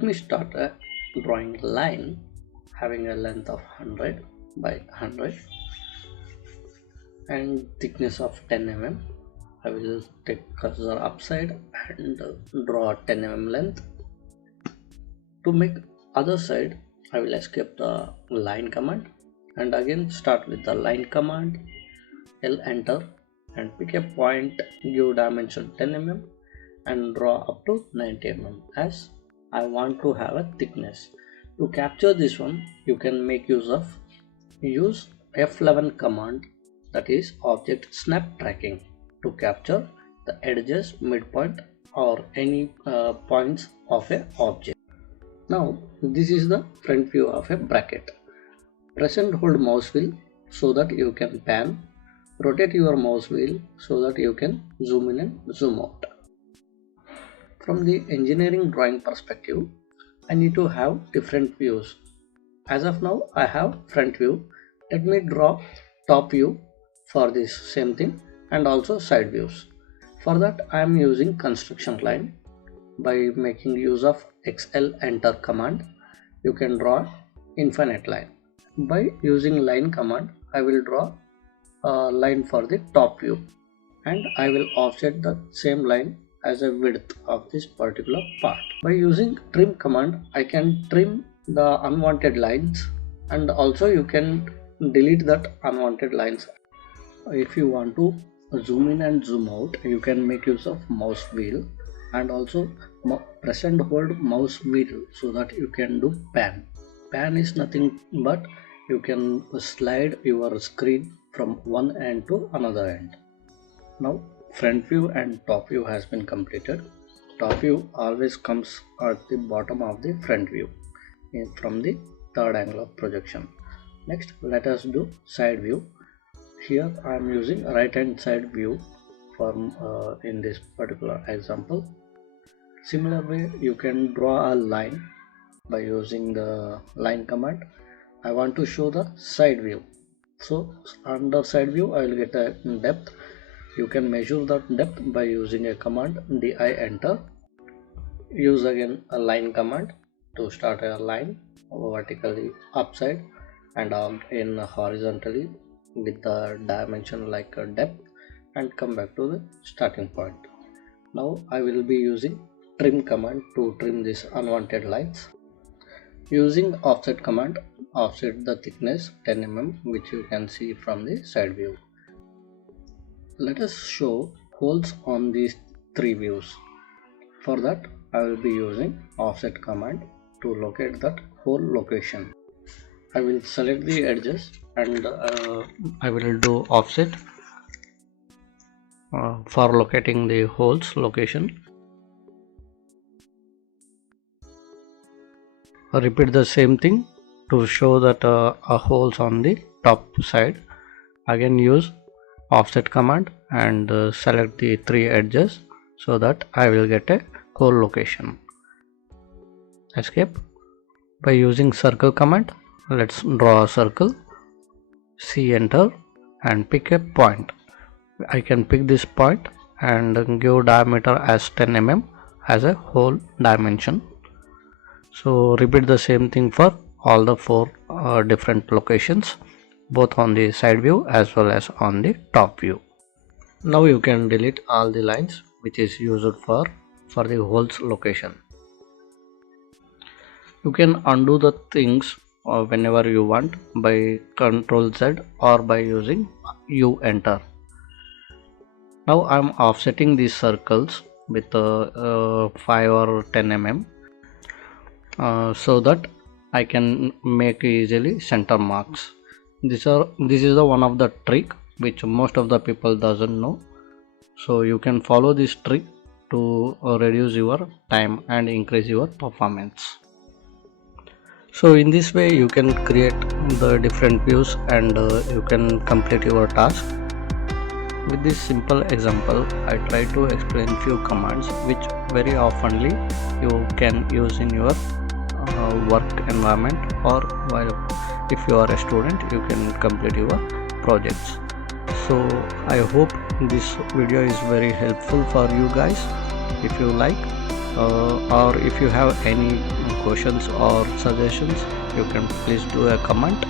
Let me start a drawing line having a length of 100 by 100 and thickness of 10 mm. I will take cursor upside and draw 10 mm length. To make other side, I will escape the line command and again start with the line command, L enter, and pick a point, give dimension 10 mm and draw up to 90 mm as I want to have a thickness. To capture this one, you can make use F11 command, that is object snap tracking, to capture the edges, midpoint or any points of a object. Now this is the front view of a bracket. Press and hold mouse wheel so that you can pan. Rotate your mouse wheel so that you can zoom in and zoom out. From the engineering drawing perspective, I need to have different views. As of now, I have front view. Let me draw top view for this same thing and also side views. For that, I am using construction line. By making use of XL enter command, you can draw infinite line. By using line command, I will draw a line for the top view and I will offset the same line as a width of this particular part. By using trim command, I can trim the unwanted lines and also you can delete that unwanted lines. If you want to zoom in and zoom out, you can make use of mouse wheel and also press and hold mouse wheel so that you can do pan. Pan is nothing but you can slide your screen from one end to another end. Now front view and top view has been completed. Top view always comes at the bottom of the front view from the third angle of projection. Next, let us do side view. Here I am using right hand side view for in this particular example. Similar way, you can draw a line by using the line command. I want to show the side view, so under side view I will get a depth. You can measure that depth by using a command di enter. Use again a line command to start a line vertically upside and in horizontally with the dimension like a depth and come back to the starting point. Now I will be using trim command to trim these unwanted lines. Using offset command, offset the thickness 10 mm, which you can see from the side view. Let us show holes on these three views. For that, I will be using offset command to locate that hole location. I will select the edges and I will do offset for locating the holes location. Repeat the same thing to show that holes on the top side. Again use offset command and select the three edges so that I will get a hole location. Escape. By using circle command, let's draw a circle. C enter and pick a point. I can pick this point and give diameter as 10 mm as a hole dimension. So repeat the same thing for all the four different locations, both on the side view as well as on the top view. Now you can delete all the lines which is used for the holes location. You can undo the things whenever you want by Ctrl Z or by using U enter. Now I am offsetting these circles with 5 or 10 mm. So that I can make easily center marks. This is the one of the trick which most of the people doesn't know. So you can follow this trick to reduce your time and increase your performance. So in this way you can create the different views and you can complete your task. With this simple example, I try to explain few commands which very oftenly you can use in your work environment, or while if you are a student you can complete your projects. So I hope this video is very helpful for you guys. If you like or if you have any questions or suggestions, you can please do a comment.